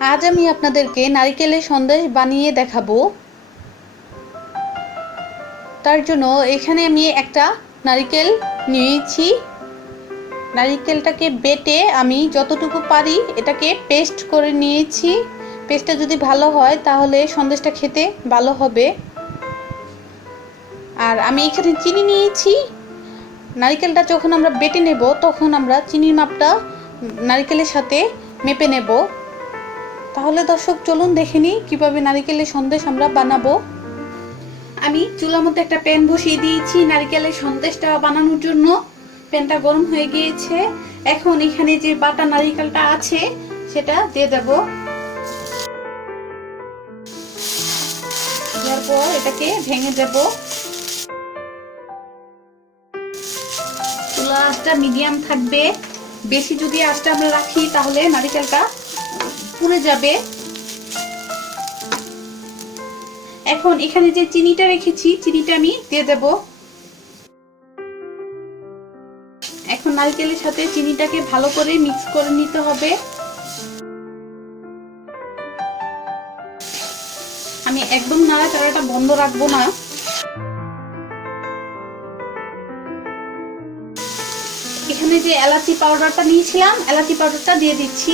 আজ আমি আপনাদেরকে নারিকেলের সন্দেশ বানিয়ে দেখাবো। তার জন্য এখানে আমি একটা নারিকেল নিয়েছি। নারিকেলটাকে বেটে আমি যতটুকু পারি এটাকে পেস্ট করে নিয়েছি। পেস্টটা যদি ভালো হয় তাহলে সন্দেশটা খেতে ভালো হবে। আর আমি এখানে চিনি নিয়েছি। নারিকেলটা যখন আমরা বেটে নেব, তখন আমরা চিনির মাপটা নারিকেলের সাথে মেপে নেব। তাহলে দর্শক, চলুন দেখে নিই কীভাবে নারিকেলের সন্দেশ আমরা বানাবো। আমি চুলার মধ্যে একটা প্যান বসিয়ে দিয়েছি নারিকেলের সন্দেশটা বানানোর জন্য। প্যানটা গরম হয়ে গিয়েছে। এখন এখানে যে বাটা নারিকেলটা আছে, সেটা দিয়ে দেব। দেওয়ার পর এটাকে ভেঙে দেব। চুলা আঁচটা মিডিয়াম থাকবে। বেশি যদি আঁচটা আমরা রাখি, তাহলে নারিকেলটা পুড়ে যাবে। এখন এখানে যে চিনিটা রেখেছি, চিনিটা আমি দিয়ে দেব। এখন নারকেলের সাথে চিনিটাকে ভালো করে মিক্স করে নিতে হবে। আমি একদম নাড়াচাড়াটা বন্ধ রাখব না। এখানে যে এলাচি পাউডারটা নিয়েছিলাম, এলাচি পাউডারটা দিয়ে দিচ্ছি।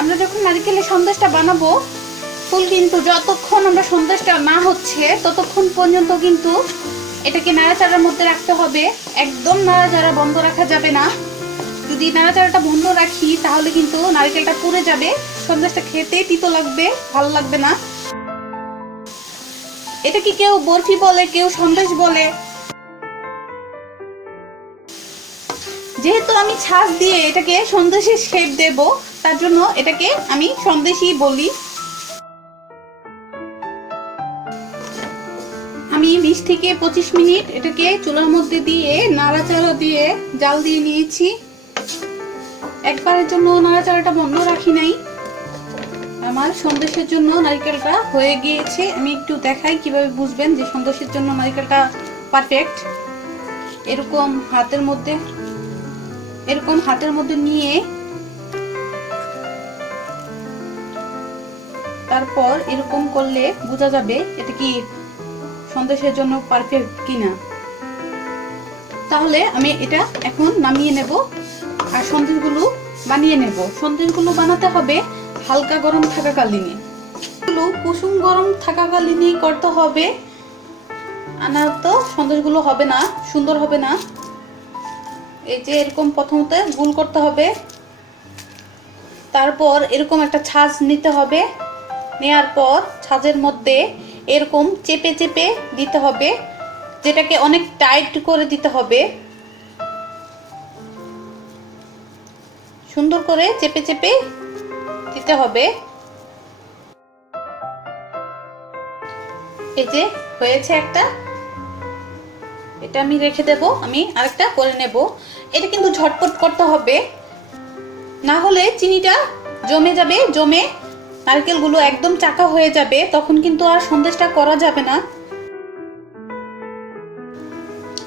আমরা যখন নারিকেলের সন্দেশটা বানাবো, ফুল কিন্তু যতক্ষণ আমরা সন্দেশটা না হচ্ছে, ততক্ষণ পর্যন্ত কিন্তু এটাকে নাড়াচাড়ার মধ্যে রাখতে হবে। একদম নাড়াচাড়া বন্ধ রাখা যাবে না। যদি নাড়াচাড়াটা বন্ধ রাখি, তাহলে কিন্তু নারিকেলটা পুড়ে যাবে। সন্দেশটা খেতে তিতো লাগবে, ভালো লাগবে না। এটা কি কেউ বরফি বলে, কেউ সন্দেশ বলে? যেহেতু আমি ছাঁচ দিয়ে এটাকে সন্দেশের শেপ দেব, তার জন্য এটাকে আমি সন্দেশই বলি। আমি বিশ থেকে পঁচিশ মিনিট এটাকে চুলার মধ্যে দিয়ে নাড়াচাড়া দিয়ে জাল দিয়ে নিয়েছি। একবারের জন্য নাড়াচাড়াটা বন্ধ রাখি নাই। আমার সন্দেশের জন্য নারিকেলটা হয়ে গিয়েছে। আমি একটু দেখাই কীভাবে বুঝবেন যে সন্দেশের জন্য নারিকেলটা পারফেক্ট এরকম হাতের মধ্যে, এরকম হাতের মধ্যে নিয়ে তারপর এরকম করলে বোঝা যাবে এটা কি সন্দেশের জন্য পারফেক্ট কিনা। তাহলে আমি এটা এখন নামিয়ে নেব আর সন্দেশগুলো বানিয়ে নেব। সন্দেশগুলো বানাতে হবে হালকা গরম থাকাকালীনই। এগুলো কুসুম গরম থাকাকালীনই করতে হবে। আনা তো সন্দেশগুলো হবে না, সুন্দর হবে না। এই যে এরকম প্রথমত গুল করতে হবে। তারপর এরকম একটা ছাঁচ নিতে হবে। নেয়ার পর ছাঁচের মধ্যে এরকম চেপে চেপে দিতে হবে, যেটাকে অনেক টাইট করে দিতে হবে। সুন্দর করে চেপে চেপে দিতে হবে। এই যে হয়েছে একটা। এটা আমি রেখে দেব, আমি আরেকটা করে নেব। এটা কিন্তু ঝটপট করতে হবে। না হলে চিনিটা জমে যাবে, জমে নারকেলগুলো একদম চাকা হয়ে যাবে, তখন কিন্তু আর সন্দেশটা করা যাবে না।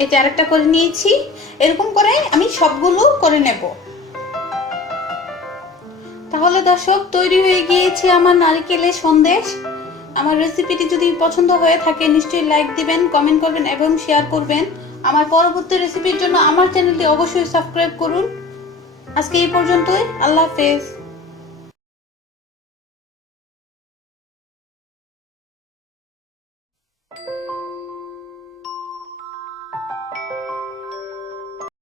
এটা আরেকটা করে নিয়েছি। এরকম করে আমি সবগুলো করে নেব। তাহলে দর্শক, তৈরি হয়ে গিয়েছে আমার নারকেলের সন্দেশ। আমার রেসিপিটি যদি পছন্দ হয়ে থাকে, নিশ্চয়ই লাইক দিবেন কমেন্ট করবেন এবং শেয়ার করবেন। আমার পরবর্তী রেসিপির জন্য আমার চ্যানেলটি অবশ্যই সাবস্ক্রাইব করুন। আজকে এই পর্যন্তই, আল্লাহ হাফেজ।